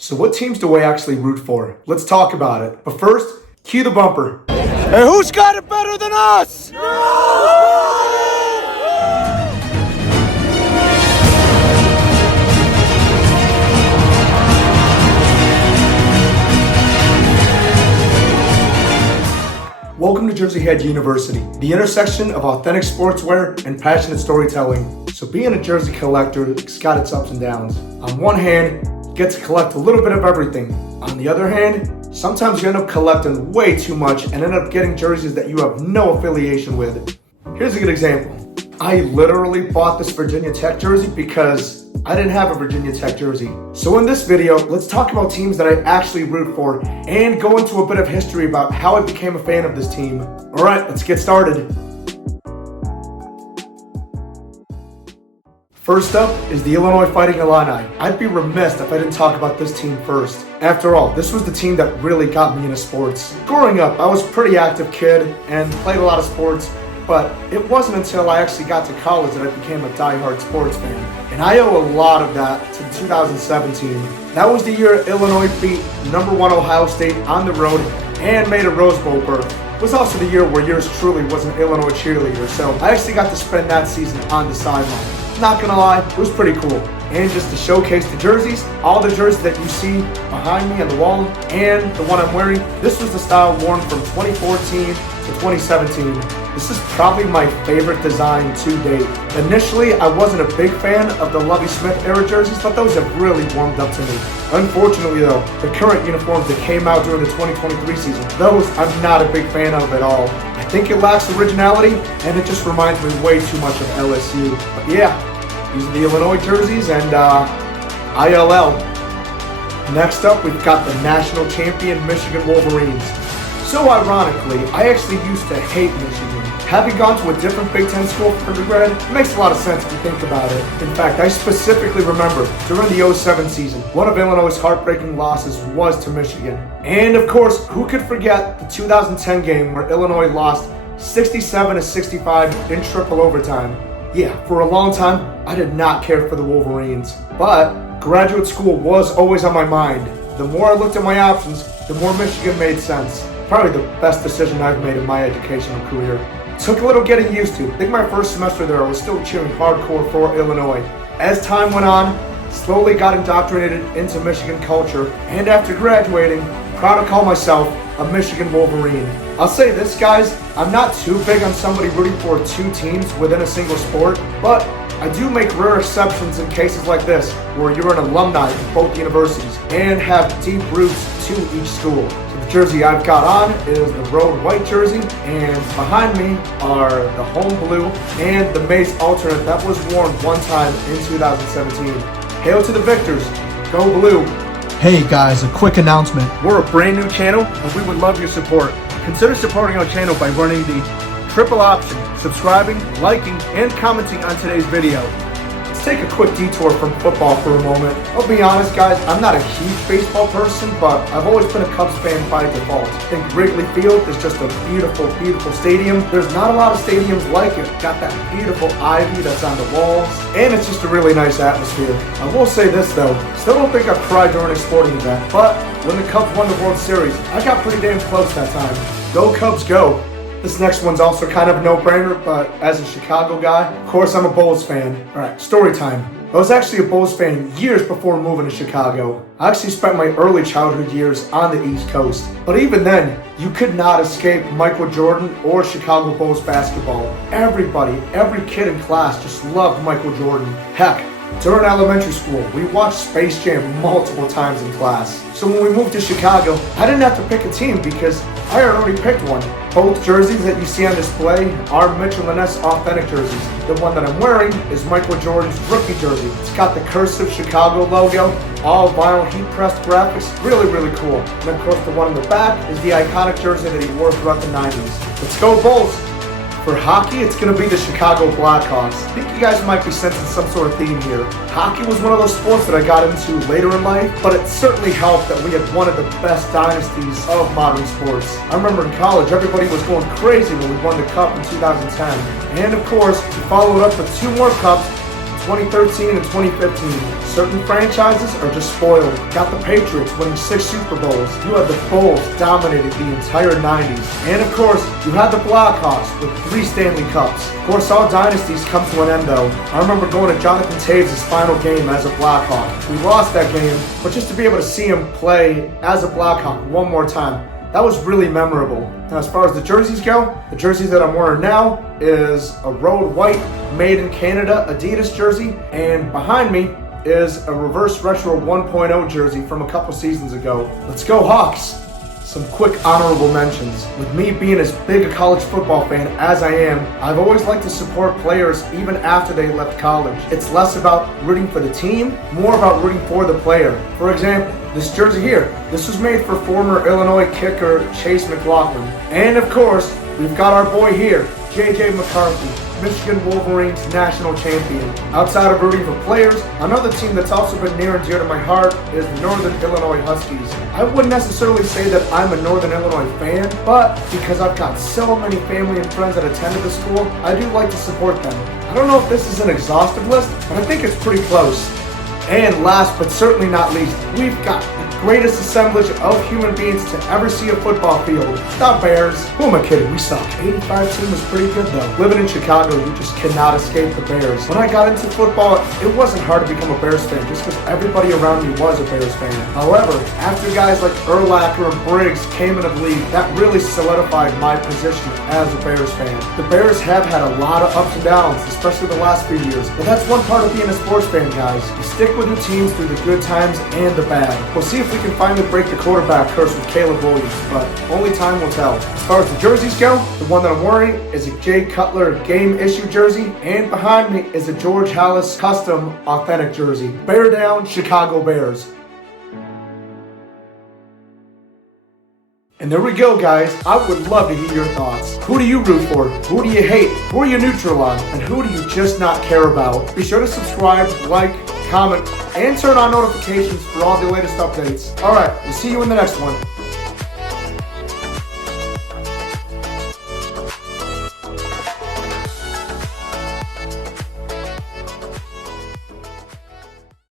So what teams do I actually root for? Let's talk about it. But first, cue the bumper. Hey, who's got it better than us? Welcome to Jersey Head University, the intersection of authentic sportswear and passionate storytelling. So being a jersey collector, it's got its ups and downs. On one hand, you get to collect a little bit of everything. On the other hand, sometimes you end up collecting way too much and end up getting jerseys that you have no affiliation with. Here's a good example. I literally bought this Virginia Tech jersey because I didn't have a Virginia Tech jersey. So in this video, let's talk about teams that I actually root for and go into a bit of history about how I became a fan of this team. All right, let's get started. First up is the Illinois Fighting Illini. I'd be remiss if I didn't talk about this team first. After all, this was the team that really got me into sports. Growing up, I was a pretty active kid and played a lot of sports, but it wasn't until I actually got to college that I became a diehard sports fan. And I owe a lot of that to 2017. That was the year Illinois beat #1 Ohio State on the road and made a Rose Bowl berth. It was also the year where yours truly was an Illinois cheerleader, so I actually got to spend that season on the sideline. Not gonna lie, it was pretty cool. And just to showcase the jerseys, all the jerseys that you see behind me on the wall and the one I'm wearing, this was the style worn from 2014 to 2017. This is probably my favorite design to date. Initially, I wasn't a big fan of the Lovie Smith era jerseys, but those have really warmed up to me. Unfortunately though, the current uniforms that came out during the 2023 season, those I'm not a big fan of at all. I think it lacks originality, and it just reminds me way too much of LSU. But yeah, these are the Illinois jerseys and ILL. Next up, we've got the national champion Michigan Wolverines. So ironically, I actually used to hate Michigan. Having gone to a different Big Ten school for undergrad, it makes a lot of sense if you think about it. In fact, I specifically remember during the 07 season, one of Illinois' heartbreaking losses was to Michigan. And of course, who could forget the 2010 game where Illinois lost 67-65 in triple overtime? Yeah, for a long time, I did not care for the Wolverines. But graduate school was always on my mind. The more I looked at my options, the more Michigan made sense. Probably the best decision I've made in my educational career. Took a little getting used to. I think my first semester there, I was still cheering hardcore for Illinois. As time went on, slowly got indoctrinated into Michigan culture, and after graduating, proud to call myself a Michigan Wolverine. I'll say this, guys, I'm not too big on somebody rooting for two teams within a single sport, but I do make rare exceptions in cases like this, where you're an alumni of both universities and have deep roots to each school. So the jersey I've got on is the road white jersey, and behind me are the home blue and the Mace alternate that was worn one time in 2017. Hail to the victors, go blue. Hey guys, a quick announcement. We're a brand new channel and we would love your support. Consider supporting our channel by running the triple option, subscribing, liking, and commenting on today's video. Let's take a quick detour from football for a moment. I'll be honest, guys, I'm not a huge baseball person, but I've always been a Cubs fan by default. I think Wrigley Field is just a beautiful, beautiful stadium. There's not a lot of stadiums like it. Got that beautiful ivy that's on the walls, and it's just a really nice atmosphere. I will say this though, still don't think I've cried during a sporting event, but when the Cubs won the World Series, I got pretty damn close that time. Go Cubs, go! This next one's also kind of a no-brainer, but as a Chicago guy, of course I'm a Bulls fan. Alright, story time. I was actually a Bulls fan years before moving to Chicago. I actually spent my early childhood years on the East Coast. But even then, you could not escape Michael Jordan or Chicago Bulls basketball. Everybody, every kid in class just loved Michael Jordan. Heck, during elementary school, we watched Space Jam multiple times in class. So when we moved to Chicago, I didn't have to pick a team because I had already picked one. Both jerseys that you see on display are Mitchell & Ness authentic jerseys. The one that I'm wearing is Michael Jordan's rookie jersey. It's got the cursive Chicago logo, all vinyl heat-pressed graphics, really, really cool. And of course the one in the back is the iconic jersey that he wore throughout the 90s. Let's go Bulls! For hockey, it's going to be the Chicago Blackhawks. I think you guys might be sensing some sort of theme here. Hockey was one of those sports that I got into later in life, but it certainly helped that we had one of the best dynasties of modern sports. I remember in college, everybody was going crazy when we won the Cup in 2010. And of course, we followed up with two more Cups, 2013 and 2015, certain franchises are just spoiled. Got the Patriots winning 6 Super Bowls. You had the Bulls dominating the entire 90s. And of course, you had the Blackhawks with 3 Stanley Cups. Of course, all dynasties come to an end though. I remember going to Jonathan Taves' final game as a Blackhawk. We lost that game, but just to be able to see him play as a Blackhawk one more time, that was really memorable. Now, as far as the jerseys go, the jerseys that I'm wearing now is a road white made in Canada Adidas jersey, and behind me is a reverse retro 1.0 jersey from a couple seasons ago. Let's go Hawks! Some quick honorable mentions. With me being as big a college football fan as I am, I've always liked to support players even after they left college. It's less about rooting for the team, more about rooting for the player. For example, this jersey here, this was made for former Illinois kicker Chase McLaughlin. And of course, we've got our boy here, J.J. McCarthy, Michigan Wolverines national champion. Outside of rooting for players, another team that's also been near and dear to my heart is the Northern Illinois Huskies. I wouldn't necessarily say that I'm a Northern Illinois fan, but because I've got so many family and friends that attended the school, I do like to support them. I don't know if this is an exhaustive list, but I think it's pretty close. And last but certainly not least, we've got the greatest assemblage of human beings to ever see a football field. The Bears. Who am I kidding? We suck. 85 team was pretty good though. Living in Chicago, you just cannot escape the Bears. When I got into football, it wasn't hard to become a Bears fan just because everybody around me was a Bears fan. However, after guys like Urlacher and Briggs came into the league, that really solidified my position as a Bears fan. The Bears have had a lot of ups and downs, especially the last few years. But that's one part of being a sports fan, guys. You stick with your teams through the good times and the bad. We'll see if we can finally break the quarterback curse with Caleb Williams, but only time will tell. As far as the jerseys go, the one that I'm wearing is a Jay Cutler game issue jersey, and behind me is a George Halas custom authentic jersey. Bear down, Chicago Bears. And there we go, guys. I would love to hear your thoughts. Who do you root for? Who do you hate? Who are you neutral on? And who do you just not care about? Be sure to subscribe, like, comment, and turn on notifications for all the latest updates. Alright, we'll see you in the next one.